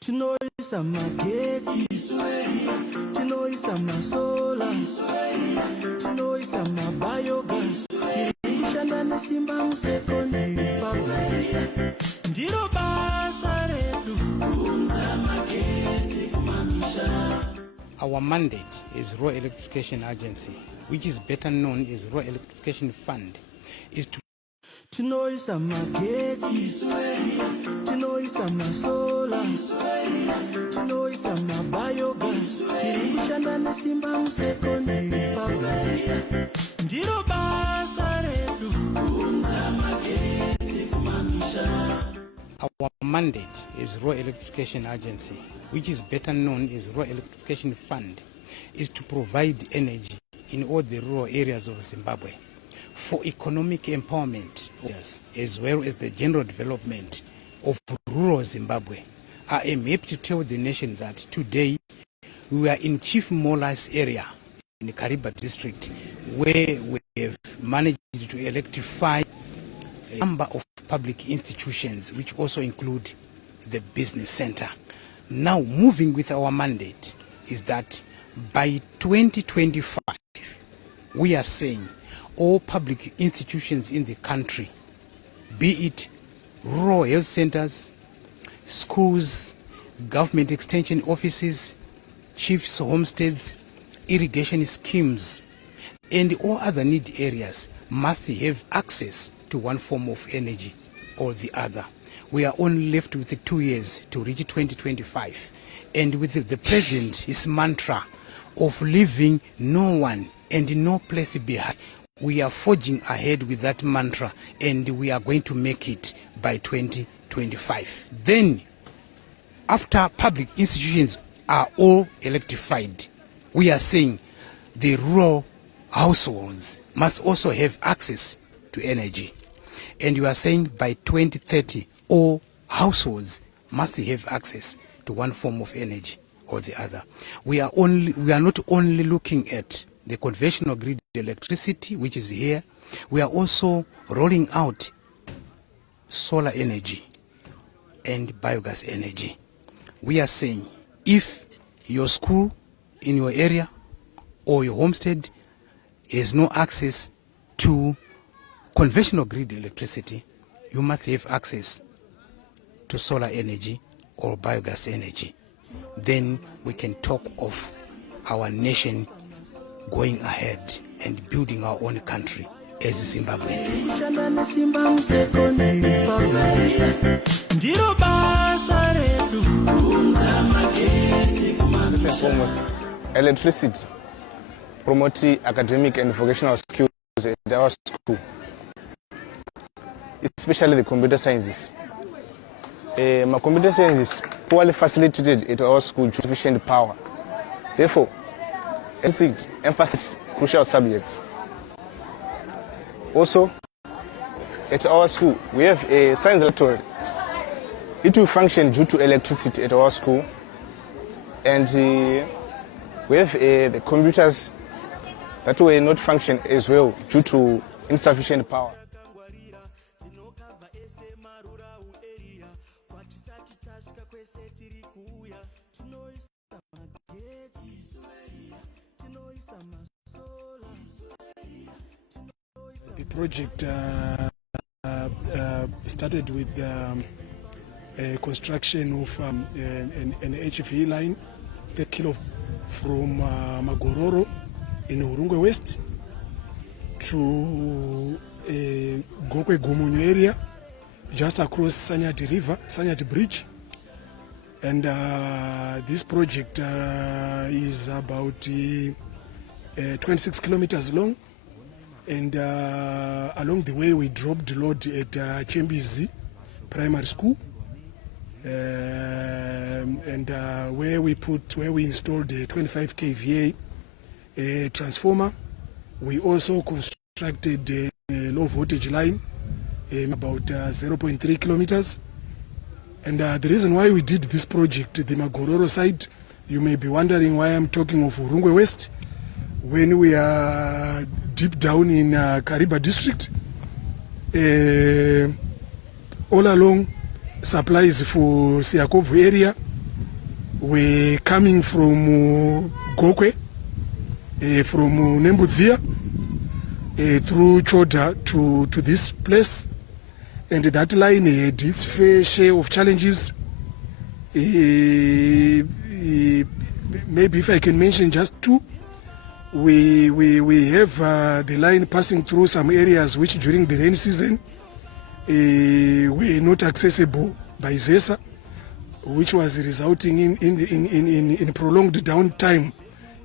Tinoisa mageti, tinoisa masola, tinoisa mabiogas, tirikushanda nesimba musekondiri pabwe. Ndiro basa redu kunza mageti kumamisha. Our mandate as Rural Electrification Agency, which is better known as Rural Electrification Fund, is to tinoisa mageti, tinoisa masola, tinoisa mabiogas, tirikushanda nesimba musekondiri pabwe. Ndiro basa redu kunza mageti kumamisha. Our mandate as Rural Electrification Agency, which is better known as Rural Electrification Fund, is to provide energy in all the rural areas of Zimbabwe for economic empowerment as well as the general development of rural Zimbabwe. I am happy to tell the nation that today we are in Chief Mola's area in the Kariba district, where we have managed to electrify a number of public institutions, which also include the business center. Now, moving with our mandate is that by 2025, we are saying all public institutions in the country, be it rural health centers, schools, government extension offices, chiefs' homesteads, irrigation schemes, and all other need areas must have access to one form of energy or the other. We are only left with 2 years to reach 2025, and with the president's mantra of leaving no one and no place behind, we are forging ahead with that mantra, and we are going to make it by 2025. Then, after public institutions are all electrified, we are saying the rural households must also have access to energy. And we are saying by 2030, all households must have access to one form of energy or the other. We are not only looking at the conventional grid electricity, which is here. We are also rolling out solar energy and biogas energy. We are saying if your school in your area or your homestead has no access to conventional grid electricity, you must have access to solar energy or biogas energy. Then we can talk of our nation going ahead and building our own country as Zimbabweans. First and foremost, electricity promotes academic and vocational skills at our school, especially the computer sciences. My computer science is poorly facilitated at our school due to sufficient power. Therefore, emphasis crucial subjects. Also, at our school, we have a science laboratory. It will function due to electricity at our school, and we have the computers that will not function as well due to insufficient power. The project started with construction of an HV line, 30 kilo from Magororo in Urungwe West to Gokwe Gumunyo area, just across Sanyati River, Sanyati Bridge. And this project is about 26 kilometers long. And along the way, we dropped load at Chembizi Primary School, and where we installed a 25 kVA transformer. We also constructed a low voltage line, about 0.3 kilometers. And the reason why we did this project, the Magororo side, you may be wondering why I'm talking of Urungwe West, when we are deep down in Kariba district. All along, supplies for Siakovu area were coming from Gokwe, from Nembudzia, through Choda to this place. And that line had its fair share of challenges. Maybe if I can mention just two, we have the line passing through some areas which during the rainy season were not accessible by ZESA, which was resulting in prolonged downtime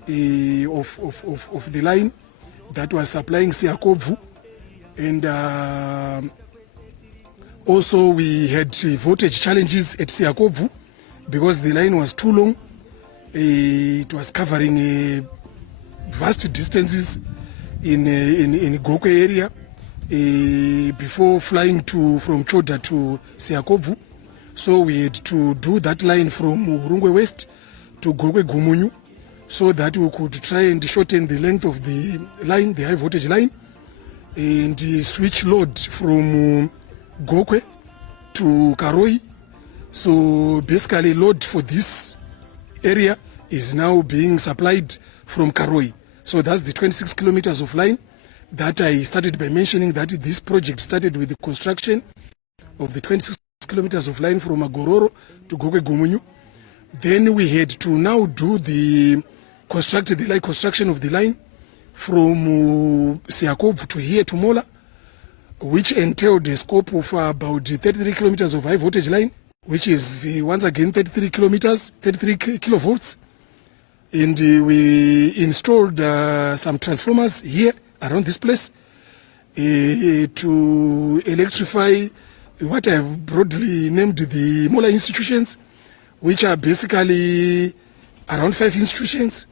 of the line that was supplying Siakovu. And also we had voltage challenges at Siakovu because the line was too long. It was covering vast distances in Gokwe area before flying from Choda to Siakovu. So we had to do that line from Urungwe West to Gokwe Gumunyu so that we could try and shorten the length of the line, the high voltage line, and switch load from Gokwe to Karoi. So basically load for this area is now being supplied from Karoi. So that's the 26 kilometers of line that I started by mentioning, that this project started with the construction of the 26 kilometers of line from Agororo to Gokwe Gumunyu. Then we had to now do the construction of the line from Siakovu to here to Mola, which entailed a scope of about 33 kilometers of high voltage line, which is once again 33 kilovolts. And we installed some transformers here around this place to electrify what I've broadly named the mola institutions, which are basically around 5 institutions.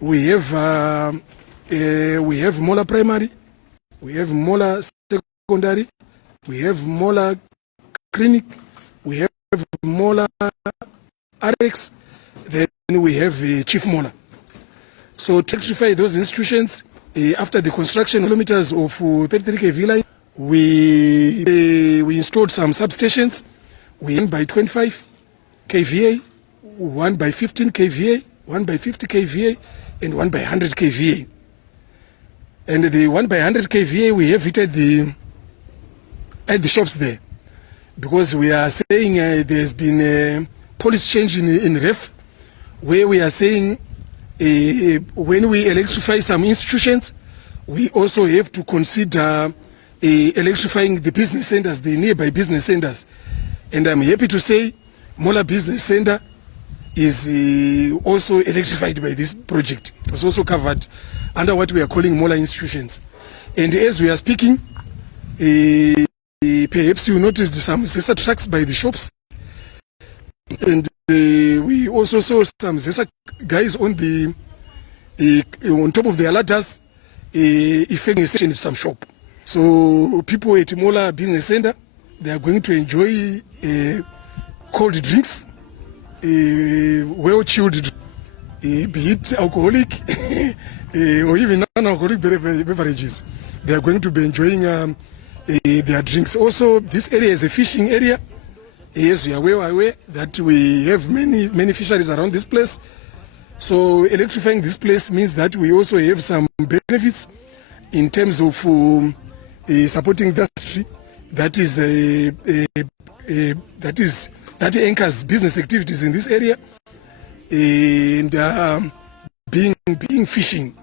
We have mola primary, we have mola secondary, we have mola clinic, we have mola RX, then we have chief mola. So to electrify those institutions, after the construction kilometers of 33 kV line, we installed some substations. We went by 25 kVA, 1 by 15 kVA, 1 by 50 kVA, and 1 by 100 kVA. And the 1 by 100 kVA, we have it at the shops there, because we are saying there's been a policy change in REF, where we are saying when we electrify some institutions, we also have to consider electrifying the business centers, the nearby business centers. And I'm happy to say Mola Business Center is also electrified by this project. It was also covered under what we are calling Mola institutions. And as we are speaking, perhaps you noticed some ZESA trucks by the shops. And we also saw some ZESA guys on top of their ladders effecting some shop. So people at Mola Business Center, they are going to enjoy cold drinks, well-chilled, be it alcoholic or even non-alcoholic beverages. They are going to be enjoying their drinks. Also, this area is a fishing area. Yes, we are well aware that we have many fisheries around this place. So electrifying this place means that we also have some benefits in terms of supporting industry that anchors business activities in this area, and being fishing,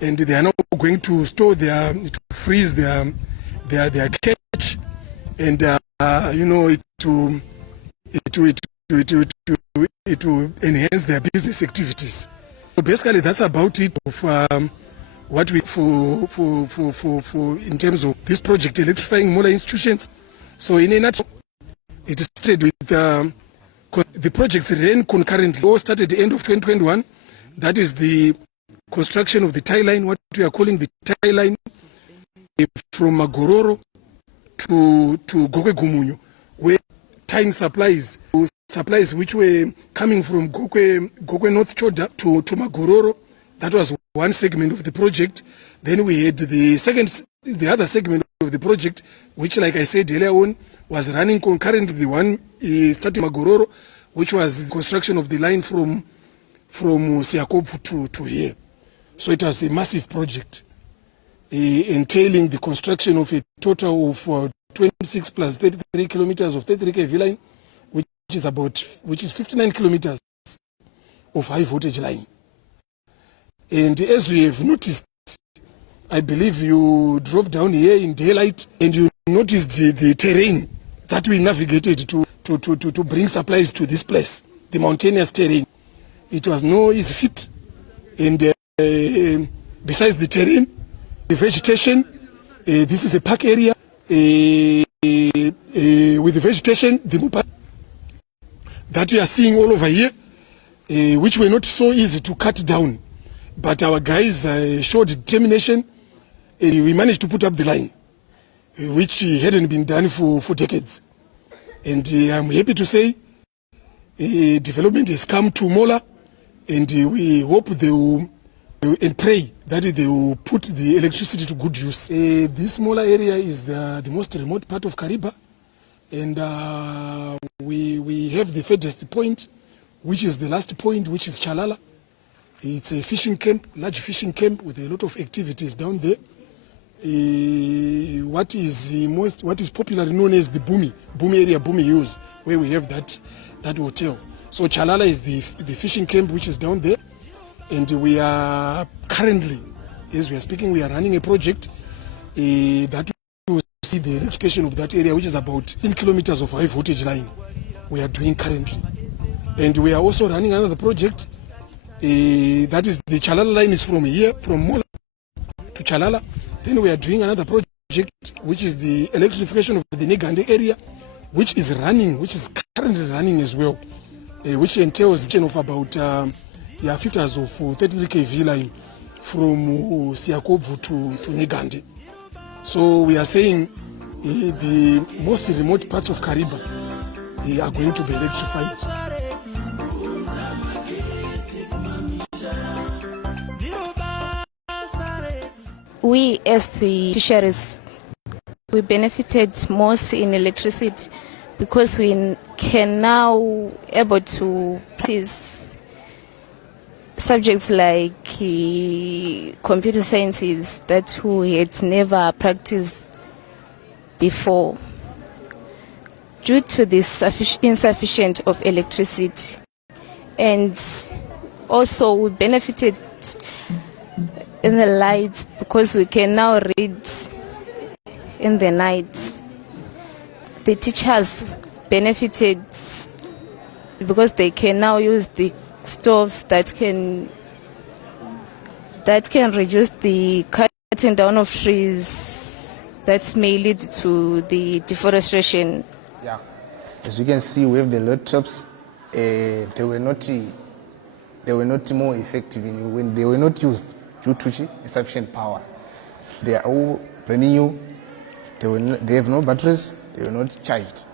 and they are now going to store to freeze their catch, and to enhance their business activities. So basically, that's about it of what we for in terms of this project electrifying Mola institutions. So in a nutshell, it started with the projects ran concurrently. All started at the end of 2021. That is the construction of the tie line, what we are calling the tie line, from Magororo to Gokwe Gumunyu, where tying supplies which were coming from Gokwe North Choda to Magororo. That was one segment of the project. Then we had the other segment of the project, which, like I said earlier on, was running concurrently. The one starting Magororo which was the construction of the line from Siakop to here. So it was a massive project entailing the construction of a total of 26 plus 33 kilometers of 33 kV line, which is 59 kilometers of high voltage line. And as we have noticed, I believe you drove down here in daylight and you noticed the terrain that we navigated to bring supplies to this place, the mountainous terrain. It was no easy feat. And besides the terrain, the vegetation, this is a park area with the vegetation, the mopa that you are seeing all over here, which were not so easy to cut down. But our guys showed determination. We managed to put up the line, which hadn't been done for decades. And I'm happy to say development has come to Mola, and we hope they will, and pray that they will put the electricity to good use. This Mola area is the most remote part of Kariba, and we have the furthest point, which is the last point, which is Chalala. It's a fishing camp, large fishing camp with a lot of activities down there. What is popularly known as the Bumi area, Bumi Hills, where we have that hotel. So Chalala is the fishing camp which is down there, and we are currently, as we are speaking, we are running a project that will see the electrification of that area, which is about 10 kilometers of high voltage line we are doing currently. And we are also running another project that is the Chalala line is from here, from Mola to Chalala. Then we are doing another project, which is the electrification of the Negande area, which is currently running as well, which entails of about 50 of 33 kV line from Siakovu to Negande. So we are saying the most remote parts of Kariba are going to be electrified. We as the fisheries, we benefited most in electricity because we can now able to practice subjects like computer sciences that we had never practiced before. Due to this insufficient of electricity, and also we benefited in the lights because we can now read in the night. The teachers benefited because they can now use the stoves that can reduce the cutting down of trees that may lead to the deforestation. Yeah, as you can see, we have the laptops. They were not more effective when they were not used due to insufficient power. They are all brand new. They have no batteries. They were not charged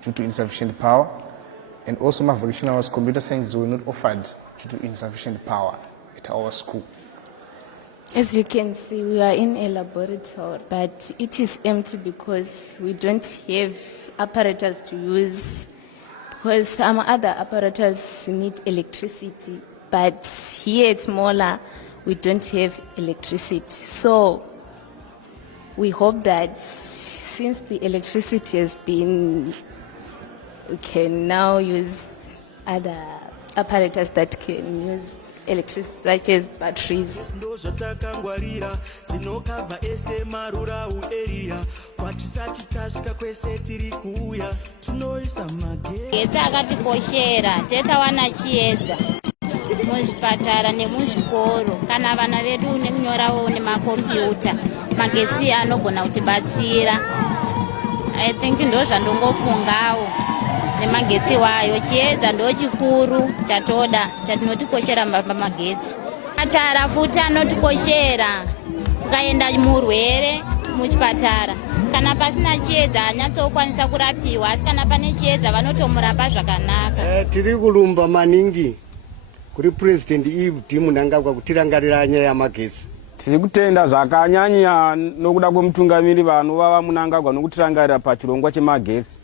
due to insufficient power. And also my vocational computer science were not offered due to insufficient power at our school. As you can see, we are in a laboratory, but it is empty because we don't have apparatus to use, because some other apparatus need electricity, but here at Mola, we don't have electricity. So we hope that since the electricity has been, we can now use other apparatus that can use electricity, such as batteries. Muzvipatara nemuzvikoro kana vana vedu nekunyorawo nemakombiyuta magetsi anogona kutibatsira. I think ndo zvandongofungawo nemagetsi wayo chiedza ndo chikuru chatoda chatinotikoshera magetsi. Chipatara futi anotikoshera. Ukaenda murwere muchipatara kana pasina chiedza anyatsokwanisa kurapiwa, asi kana pane chiedza vanotomurapa zvakanaka. Tiri kurumba maningi kuri president ibdi munangagwa kutirangarira nyaya yamagetsi. Tiri kutenda zvakanyanya nokuda kwemutungamiri vanhu vava munangagwa nokutirangarira pachirongwa chemagetsi.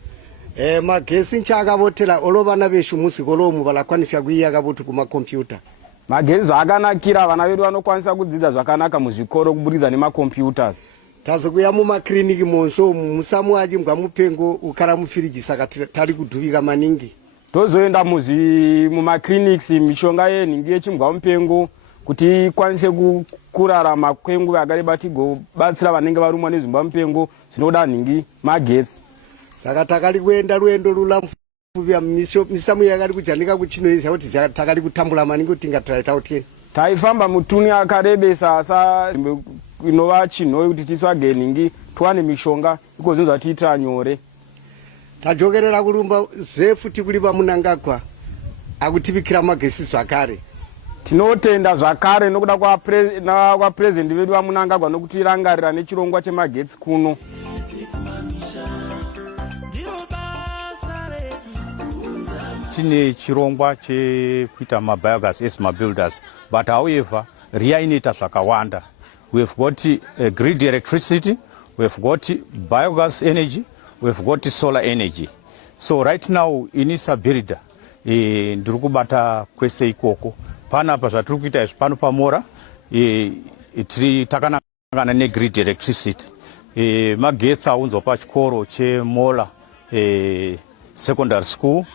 magesi nchakavotera olovana veshu musikolomu valakwanisa kuiyaka voti kumakompyuta. Magezi zvakanakira vana vedu vanokwanisa kudzidza zvakanaka muzvikoro kuburikidza nemacomputers. Tazi kuya mumakliniki monso musamu achimbwa mupengo ukara mufiriji saka tari kudhuvika maningi. Tozoenda mumakliniki mishonga yenhingi yechimbwa mupengo kuti ikwanise kurarama kwenguva yakareba tigobatsira vanenge varumwa nezimbwa mupengo zvinoda nhingi magetsi. Saka takali kuenda ruendo rulamufuvya misamu yakari kujanika kuchinoisa kuti takali kutambula maningi kuti tingatiraita utini. Taifamba mutuni akarebesa sa inova chinhoi kuti tiswage nhingi tuwane mishonga iko zvinhu zvatiitira nyore. Tajokerera kurumba zvefuti kuri pamunangagwa akutipikira magesi zvakare. Tinotenda zvakare nokuda kwapurezidendi vedu vamunangagwa nokutirangarira nechirongwa chemagetsi kuno. Tine chirongwa chekuita mabiogas as mabuilders, but however RIA inoita zvakawanda. We have got grid electricity, we have got biogas energy, we have got solar energy. So right now inisa builder ndiri kubata kwese ikoko. Panapa zvatiri kuita izvi pano pamora takanangana negrid electricity. Magetsi aunzwa pachikoro chemola secondary school,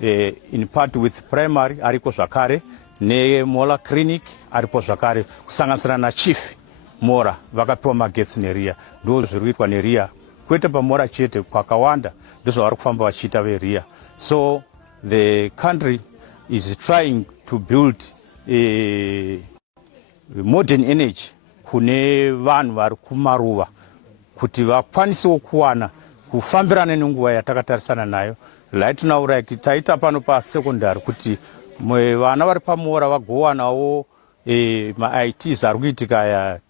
in part with primary ariko zvakare nemola clinic aripo zvakare kusanganisira nachief mora vakapiwa magetsi neRIA. Ndo zviri kuitwa neRIA kwete pamora chete, kwakawanda ndozvavari kufamba vachiita veRIA. So the country is trying to build modern energy kune vanhu vari kumaruva kuti vakwanisewo kuwana kufambirana nenguva yatakatarisana nayo. Right now like taita pano pa secondary kuti vana vari pamora vagowanawo ma-ITs ari kuitika ya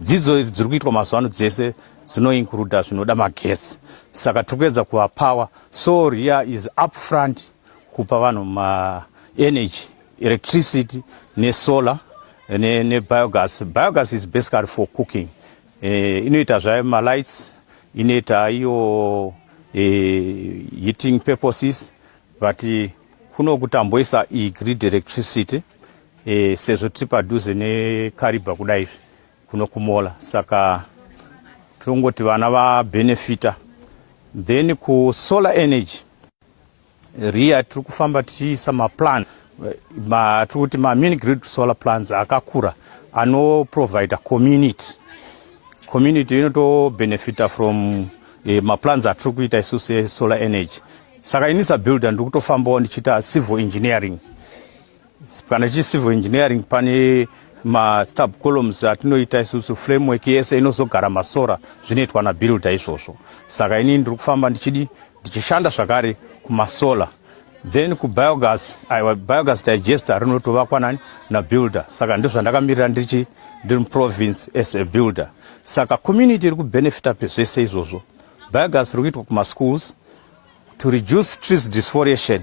dzidzo dziri kuitwa mazuva ano dzese dzinoincluda zvinoda magetsi. Saka tikuedza kuvapawa. So RIA is upfront kupa vanhu ma-energy, electricity nesolar nebiogas. Biogas is basically for cooking. Inoita zvayo ma-lights, inoita iyo heating purposes, but kuno kutamboisa grid electricity sezvo tiri padhuze nekariba kudai kuno kumola. Saka tongoti vana vabenefita. Then ku solar energy RIA tiri kufamba tichiisa maplan tikuti mini grid solar plans akakura anoprovide community inotobenefita from maplans atiri kuita isusu esolar energy. Saka inisa builder ndiri kutofambawo ndichiita civil engineering. Kana civil engineering pane ma-stab columns atinoita isusu framework yese inozogara masora zvinoitwa nabuilder izvozvo. Saka ini ndiri kufamba ndichishanda zvakare kumasolar. Then kubiogas, biogas digester rinotovakwa nani nabuilder. Saka ndizvo zvandakamirira ndiri muprovince as a builder. Saka community iri kubenefita pezvese izvozvo. Biogas riri kuitwa kumaschools to reduce trees deforestation,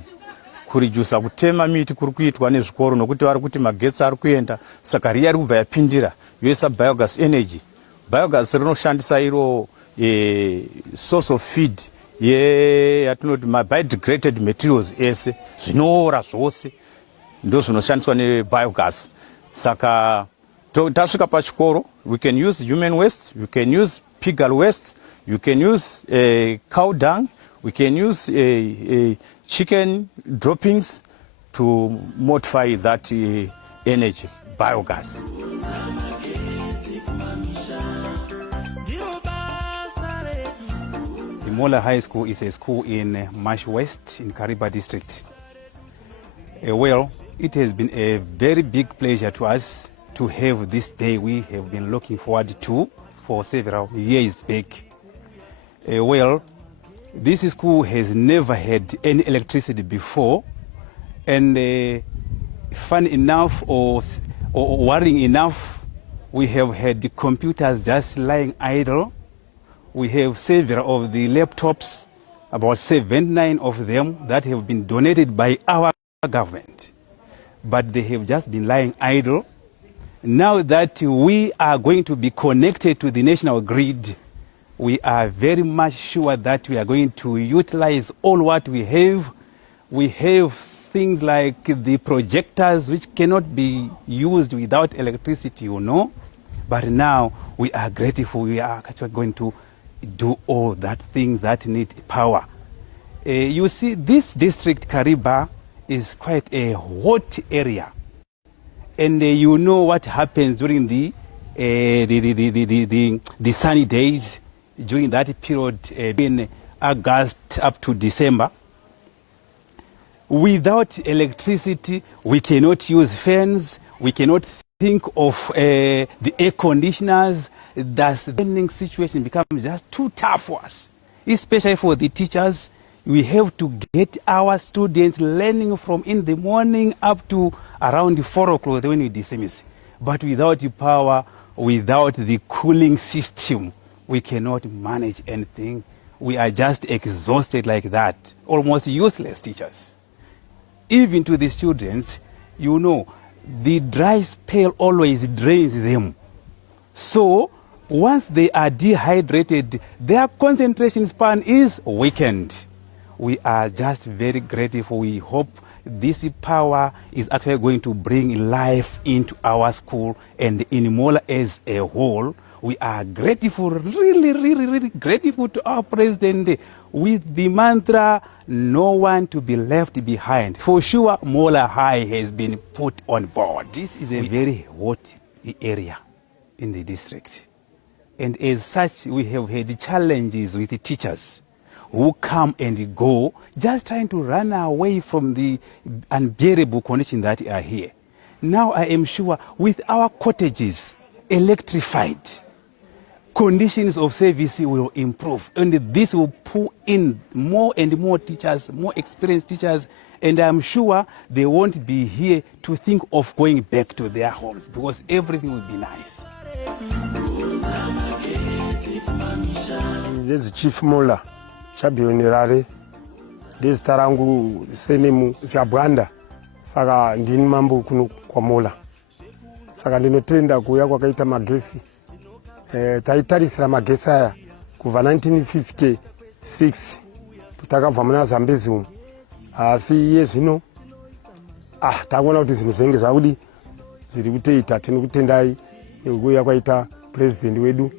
kuredusa kutema miti kuri kuitwa nezvikoro nokuti vari kuti magetsi ari kuenda. Saka RIA iri kubva yapindira yoisa biogas energy. Biogas rinoshandisa iro source of feed yatinoti biodegraded materials ese zvinoora zvose ndo zvinoshandiswa nebiogas. Saka tasvika pachikoro, we can use human waste, we can use pigal waste, you can use cow dung, we can use chicken droppings to modify that energy, biogas. The Mola High School is a school in Marsh West in Kariba district. Well, it has been a very big pleasure to us to have this day we have been looking forward to for several years back. Well, this school has never had any electricity before, and fun enough or worrying enough, we have had the computers just lying idle. We have several of the laptops, about 79 of them that have been donated by our government, but they have just been lying idle. Now that we are going to be connected to the national grid, we are very much sure that we are going to utilize all what we have. We have things like the projectors which cannot be used without electricity, but now we are grateful. We are actually going to do all that things that need power. You see, this district, Kariba, is quite a hot area. And you know what happens during the sunny days, during that period, in August up to December. Without electricity, we cannot use fans, we cannot think of the air conditioners. The learning situation becomes just too tough for us, especially for the teachers. We have to get our students learning from in the morning up to around 4 o'clock when we dismiss. But without the power, without the cooling system, we cannot manage anything. We are just exhausted like that, almost useless teachers. Even to the students, the dry spell always drains them. So once they are dehydrated, their concentration span is weakened. We are just very grateful. We hope this power is actually going to bring life into our school and in Mola as a whole. We are grateful, really grateful to our president with the mantra, no one to be left behind. For sure, Mola High has been put on board. This is a very hot area in the district. And as such, we have had challenges with the teachers who come and go, just trying to run away from the unbearable conditions that are here. Now I am sure with our cottages electrified, conditions of service will improve, and this will pull in more and more teachers, more experienced teachers, and I'm sure they won't be here to think of going back to their homes because everything will be nice. This is Chief Mola. Chabionirare dezita rangu senemu Siabwanda, saka ndini mambo kuno kwa Mola. Saka ndinotenda kuya kwakaita magesi. Taitarisira magesi aya kuva 1956 takabva muna Zambezi umu. Asi iye zvino takuona kuti zvinhu zvenge zvakudi zviri kutoita. Tinokutendai nekuuya kwaita president wedu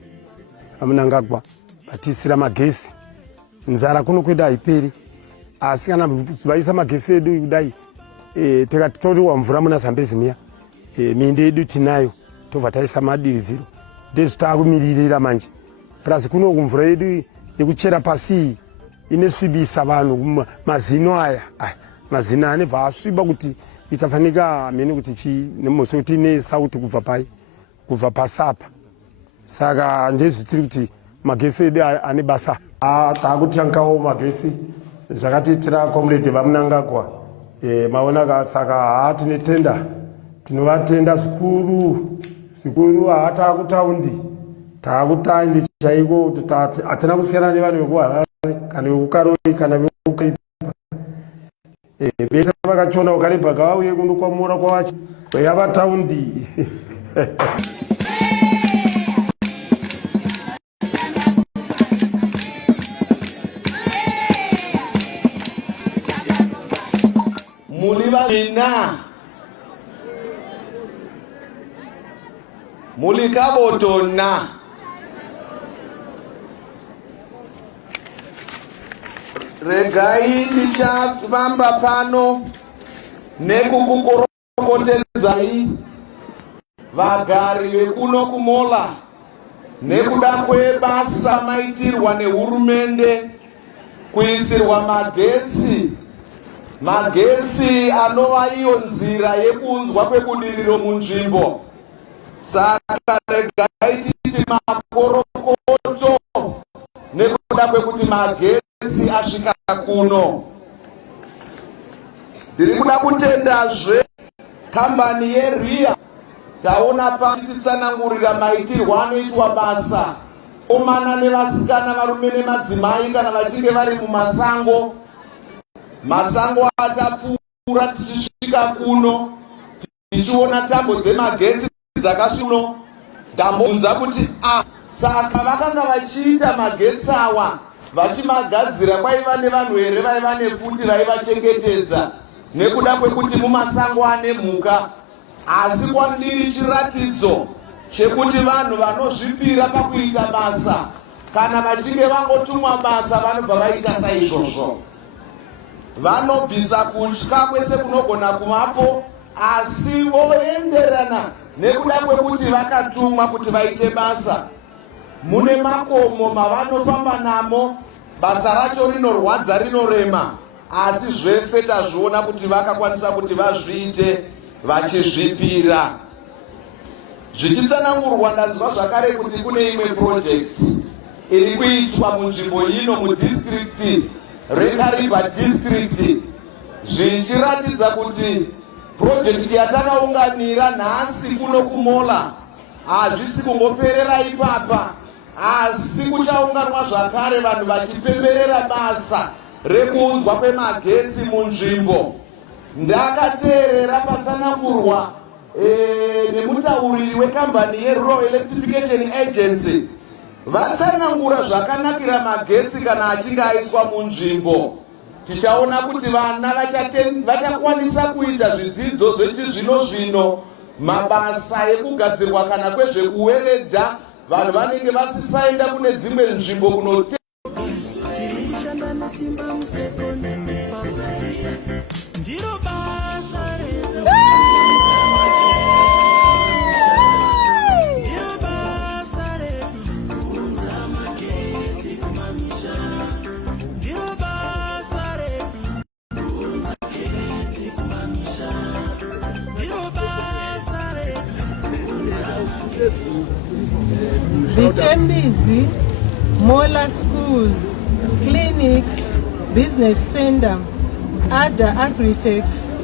Mnangagwa batisira magesi. Nzara kuno kwenda haiperi, asi kana vaisa magesi edu kudai tikatoriwa mvura muna Zambezi miya, minde yedu tinayo tobva taisa madiriziro ndezvitakumiririra manje. Plus kuno mvura yedu yekuchera pasi inesvibisa vanhu mazino aya mazino anebva asviba kuti itafanika mene kuti nemoso kuti ine sauti kubva pasapa. Saka ndezvitiri kuti magesi edu ane basa. Takutankawo magesi zvakatiitira comrade vaMnangagwa maona. Saka tinotenda, tinovatenda zvikuru takutaundi takutandi chaiko hatina kusiyana nevanhu vekuHarare kana vekuKaroi kana vekukaipa. Vese vakachiona kuKaribha vauye kuno kwamura kwavacho yavataundi. Mulivavina mulikavotona regai ndichavamba pano nekukukorokotedzai vagari vekuno kuMola nekuda kwebasa maitirwa nehurumende kuisirwa magesi anova iyo nzira yekunzwa kwekudiriro munzvimbo. Saka regai titi makorokoto nekuda kwekuti magesi asvika kuno. Ndiri kuda kutendazve kambani yeRIA. Taona patitsanangurira maitirwa anoitwa basa omana nevasikana, varume nemadzimai kana vachinge vari mumasango. Masango atapfuura tichisvika kuno tichiona tambo dzemagetsi dzakasvino. Ndambobvunza kuti saka vakanga vachiita magetsi awa vachimagadzira kwaiva nevanhu here vaiva nefuti raivachengetedza nekuda kwekuti mumasango ane mhuka. Asi kwandiri chiratidzo chekuti vanhu vanozvipira pakuita basa kana vachinge vangotumwa basa vanobva vaita saizvozvo. Vanobvisa kutya kwese kunogona kuvapo, asi voenderana nekuda kwekuti vakatumwa kuti vaite basa. Mune makomo mavanofamba namo, basa racho rinorwadza, rinorema, asi zvese tazviona kuti vakakwanisa kuti vazviite vachizvipira. Zvichitsanangurwa ndanzwa zvakare kuti kune imwe project iri kuitwa munzvimbo ino mudistrict reKariba district, zvichiratidza kuti project yatakaunganira nhasi kuno kumola hazvisi kungoperera ipapa, asi kuchaunganwa zvakare vanhu vachipemberera basa rekuunzwa kwemagetsi munzvimbo. Ndakateerera patsanangurwa nemutauriri wekambani yeRural Electrification Agency, vatsanangura zvakanakira magetsi kana achinge aiswa munzvimbo. Tichaona kuti vana vachakwanisa kuita zvidzidzo zvechizvino-zvino, mabasa ekugadzirwa kana kwezvekuweredha. Vanhu vanenge vasisaenda kune dzimwe nzvimbo kunote Vichembizi, Mola Schools, Clinic, Business Center, Ada Agritechs,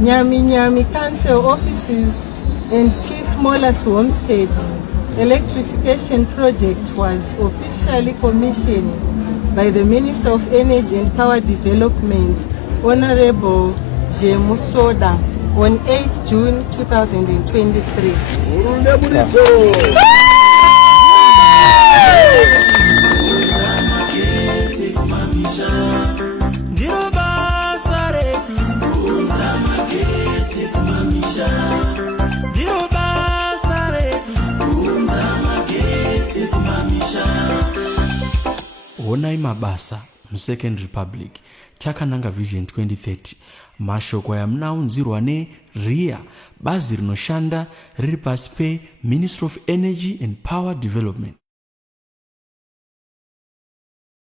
Nyami Nyami Council Offices, and Chief Mola's Homesteads electrification project was officially commissioned by the Minister of Energy and Power Development, Honorable Jemusoda, on 8 June 2023. Honai mabasa muSecond Republic takananga Vision 2030. Mashoko yamunaunzirwa neRIA, bazi rinoshanda riri pasi peMinistry of Energy and Power Development.